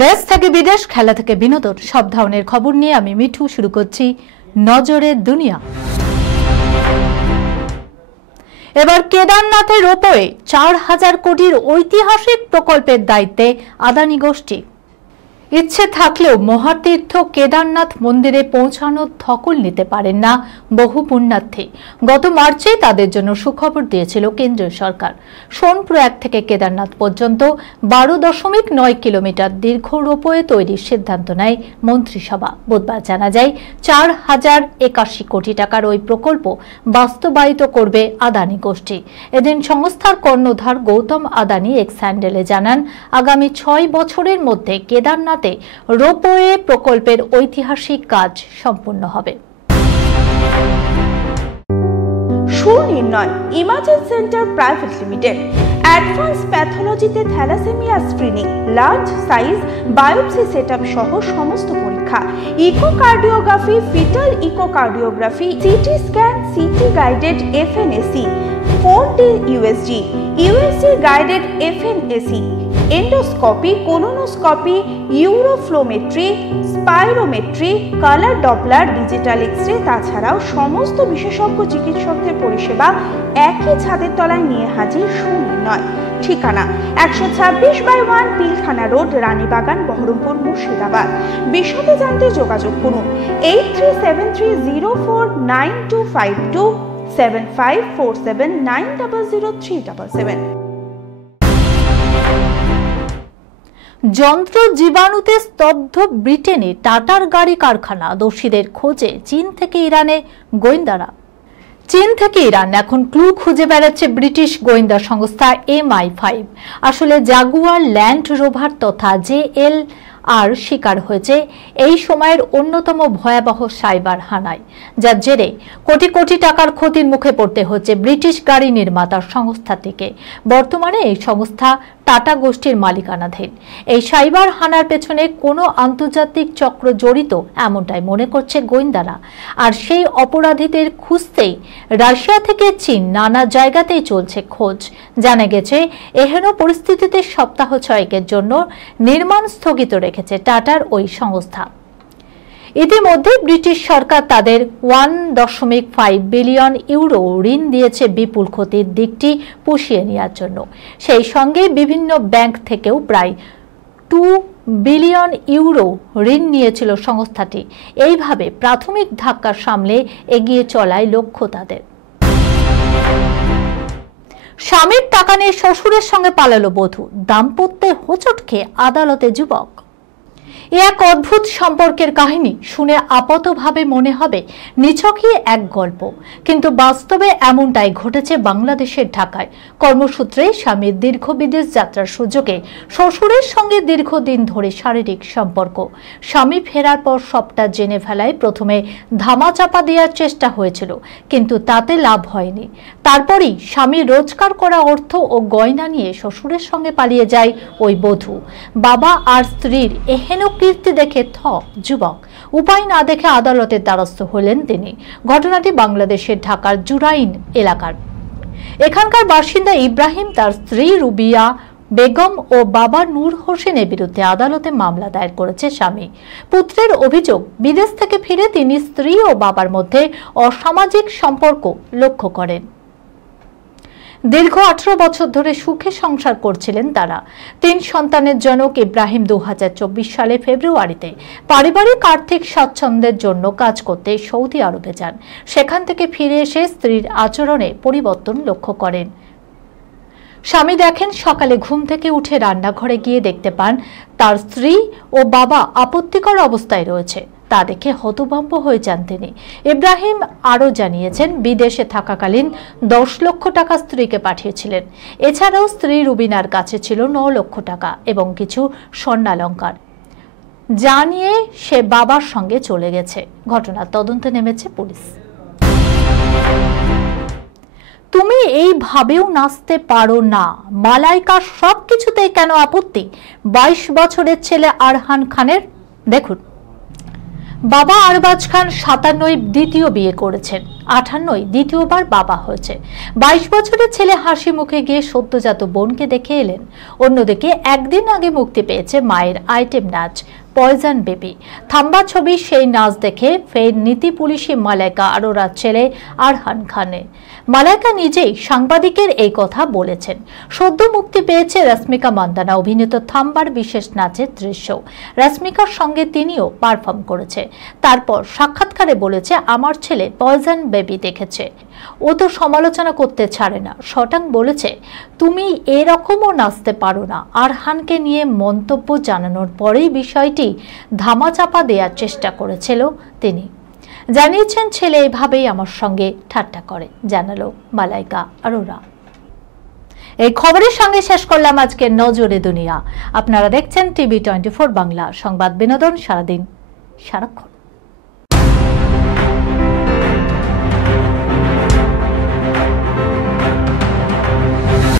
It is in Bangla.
দেশ থেকে বিদেশ, খেলা থেকে বিনোদন, সব ধরনের খবর নিয়ে আমি মিঠু শুরু করছি নজরের দুনিয়া। এবার কেদারনাথের রোপওয়ে 4000 কোটির ঐতিহাসিক প্রকল্পের দায়িত্বে আদানি গোষ্ঠী। ইচ্ছে থাকলেও মহাতীর্থ কেদারনাথ মন্দিরে পৌঁছানোর ধকল নিতে পারেন না বহু পুণ্যার্থী। গত মার্চে তাদের জন্য সুখবর দিয়েছিল কেন্দ্রীয় সরকার। সোনপ্রয়াগ থেকে কেদারনাথ পর্যন্ত 12.9 কিলোমিটার দীর্ঘ রোপওয়ে তৈরির সিদ্ধান্ত নেয় মন্ত্রিসভা। বুধবার জানা যায় 4081 কোটি টাকার ওই প্রকল্প বাস্তবায়িত করবে আদানি গোষ্ঠী। এদিন সংস্থার কর্ণধার গৌতম আদানি এক্স হ্যান্ডেলে জানান, আগামী 6 বছরের মধ্যে কেদারনাথ রোপওয়ে প্রকল্পের ঐতিহাসিক কাজ সম্পূর্ণ হবে। Sunirnoy imaging centre private limited advance প্যাথোলজিতে thalassaemia screening, large size biopsy setup সহ সমস্ত পরীক্ষা, echocardiography, fetal echocardiography, CT scan, CT guided FNAC, 4D USG, USG guided FNAC, endoscopy, colonoscopy, uroflowmetry, spirometry, colour Doppler, digital X-ray, তাছাড়াও সমস্ত বিশেষজ্ঞ চিকিৎসকদের পরিষেবা একই ছাদের তলায় নিয়ে হাজির সুনির্ণয়। ঠিকানা 126/1 পিলখানা রোড, রানীবাগান, বহরমপুর, মুর্শিদাবাদ। বিশদে জানতে যোগাযোগ করুন 8373049252 7547900377। যন্ত্র জীবাণুতে স্তব্ধ ব্রিটেনে টাটার গাড়ি কারখানা, দোষীদের খোঁজে চীন থেকে ইরানে গোয়েন্দারা। চীন থেকে ইরান এখন ক্লু খুঁজে বেড়াচ্ছে ব্রিটিশ গোয়েন্দা সংস্থা MI5। আসলে জাগুয়ার ল্যান্ড রোভার তথা JLR শিকার হয়েছে এই সময়ের অন্যতম ভয়াবহ সাইবার হানায়, যার জেরে কোটি কোটি টাকার ক্ষতির মুখে পড়তে হচ্ছে ব্রিটিশ গাড়ি নির্মাতা সংস্থাটিকে। বর্তমানে এই সংস্থা টাটা গোষ্ঠীর মালিকানাধীন। এই সাইবার হানার পেছনে কোনো আন্তর্জাতিক চক্র জড়িত এমনটাই মনে করছে গোয়েন্দারা। আর সেই অপরাধীদের খুঁজতেই রাশিয়া থেকে চীন নানা জায়গাতেই চলছে খোঁজ। জানা গেছে এহেন পরিস্থিতিতে সপ্তাহ 6 জন্য নির্মাণ স্থগিত রেখেছে টাটার ওই সংস্থা। ইতিমধ্যে ব্রিটিশ সরকার তাদের 1.5 বিলিয়ন ইউরো ঋণ দিয়েছে বিপুল ক্ষতির দিকটি পুষিয়ে নেওয়ার জন্য। সেই সঙ্গে বিভিন্ন ব্যাংক থেকেও প্রায় 2 বিলিয়ন ইউরো ঋণ নিয়েছিল সংস্থাটি। এইভাবে প্রাথমিক ধাক্কা সামলে এগিয়ে চলায় লক্ষ্য তাদের। স্বামীর টাকা নিয়ে শ্বশুরের সঙ্গে পালালো বধূ, দাম্পত্যে হোঁচট খেয়ে আদালতে যুবক। এক অদ্ভুত সম্পর্কের কাহিনী শুনে আপাতভাবে মনে হবে নিছকই এক গল্প, কিন্তু বাস্তবে এমনটাই ঘটেছে বাংলাদেশের ঢাকায়। কর্মসূত্রে স্বামীর দীর্ঘ বিদেশ যাত্রার সুযোগে শ্বশুরের সঙ্গে দীর্ঘদিন ধরে শারীরিক সম্পর্ক। স্বামী ফেরার পর সবটা জেনে ফেলায় প্রথমে ধামাচাপা দেওয়ার চেষ্টা হয়েছিল, কিন্তু তাতে লাভ হয়নি। তারপরই স্বামী রোজগার করা অর্থ ও গয়না নিয়ে শ্বশুরের সঙ্গে পালিয়ে যায় ওই বধূ। বাবা আর স্ত্রীর এহেন কীর্তি দেখে যুবক উপায় না দেখে আদালতের দ্বারস্থ হলেন তিনি। ঘটনাটি বাংলাদেশের ঢাকার জুরাইন এলাকার। এখানকার বাসিন্দা ইব্রাহিম তার স্ত্রী রুবিয়া বেগম ও বাবা নূর হোসেনের বিরুদ্ধে আদালতে মামলা দায়ের করেছে স্বামী। পুত্রের অভিযোগ, বিদেশ থেকে ফিরে তিনি স্ত্রী ও বাবার মধ্যে অসামাজিক সম্পর্ক লক্ষ্য করেন। দীর্ঘ 18 বছর ধরে সুখে সংসার করছিলেন তারা। 3 সন্তানের জনক ইব্রাহিম 2024 সালে ফেব্রুয়ারিতে পারিবারিক আর্থিক স্বাচ্ছন্দ্যের জন্য কাজ করতে সৌদি আরবে যান। সেখান থেকে ফিরে এসে স্ত্রীর আচরণে পরিবর্তন লক্ষ্য করেন। স্বামী দেখেন সকালে ঘুম থেকে উঠে রান্নাঘরে গিয়ে দেখতে পান তার স্ত্রী ও বাবা আপত্তিকর অবস্থায় রয়েছে। তা দেখে হতভম্ব হয়ে যান তিনি। ইব্রাহিম আরও জানিয়েছেন, বিদেশে থাকাকালীন 10 লক্ষ টাকা স্ত্রীকে পাঠিয়েছিলেন। এছাড়াও স্ত্রী রুবিনার কাছে ছিল 9 লক্ষ টাকা এবং কিছু স্বর্ণালঙ্কার, যা নিয়ে সে বাবার সঙ্গে চলে গেছে। ঘটনার তদন্তে নেমেছে পুলিশ। তুমি এইভাবেও নাচতে পারো না, মালাইকার সবকিছুতেই কেন আপত্তি? 22 বছরের ছেলে আরহান খানের। দেখুন, বাবা আরবাজ খান 57 দ্বিতীয় বিয়ে করেছেন, 58 দ্বিতীয়বার বাবা হয়েছে। 22 বছরের ছেলে হাসি মুখে গিয়ে সদ্যজাত বোনকে দেখে এলেন। অন্যদিকে একদিন আগে মুক্তি পেয়েছে মায়ের আইটেম নাচ পয়জন বেবি। থাম্বা ছবি সেই নাচ দেখে ফের নীতি পুলিশি মালাইকা আরোরার ছেলে আরহান খানের। মালাইকা নিজেই সাংবাদিকের এই কথা বলেছেন। সদ্য মুক্তি পেয়েছে রশ্মিকা মান্দানা অভিনীত থাম্বার বিশেষ নাচের দৃশ্য। রশ্মিকার সঙ্গে তিনিও পারফর্ম করেছে। তারপর সাক্ষাৎকারে বলেছে, আমার ছেলে পয়জন বেবি দেখেছে, ও তো সমালোচনা করতে ছাড়ে না। শটাং বলেছে, তুমি এরকমও নাচতে পারো না। আরহানকে নিয়ে মন্তব্য জানানোর পরেই বিষয়টি ধামাচাপা দেওয়ার চেষ্টা করেছিল তিনি। জানিয়েছেন, ছেলে এভাবেই আমার সঙ্গে ঠাট্টা করে, জানালো মালাইকা আরোরা। এই খবরের সঙ্গে শেষ করলাম আজকে নজরে দুনিয়া। আপনারা দেখছেন টিভি 24 বাংলা, সংবাদ বিনোদন সারাদিন সারাক্ষণ।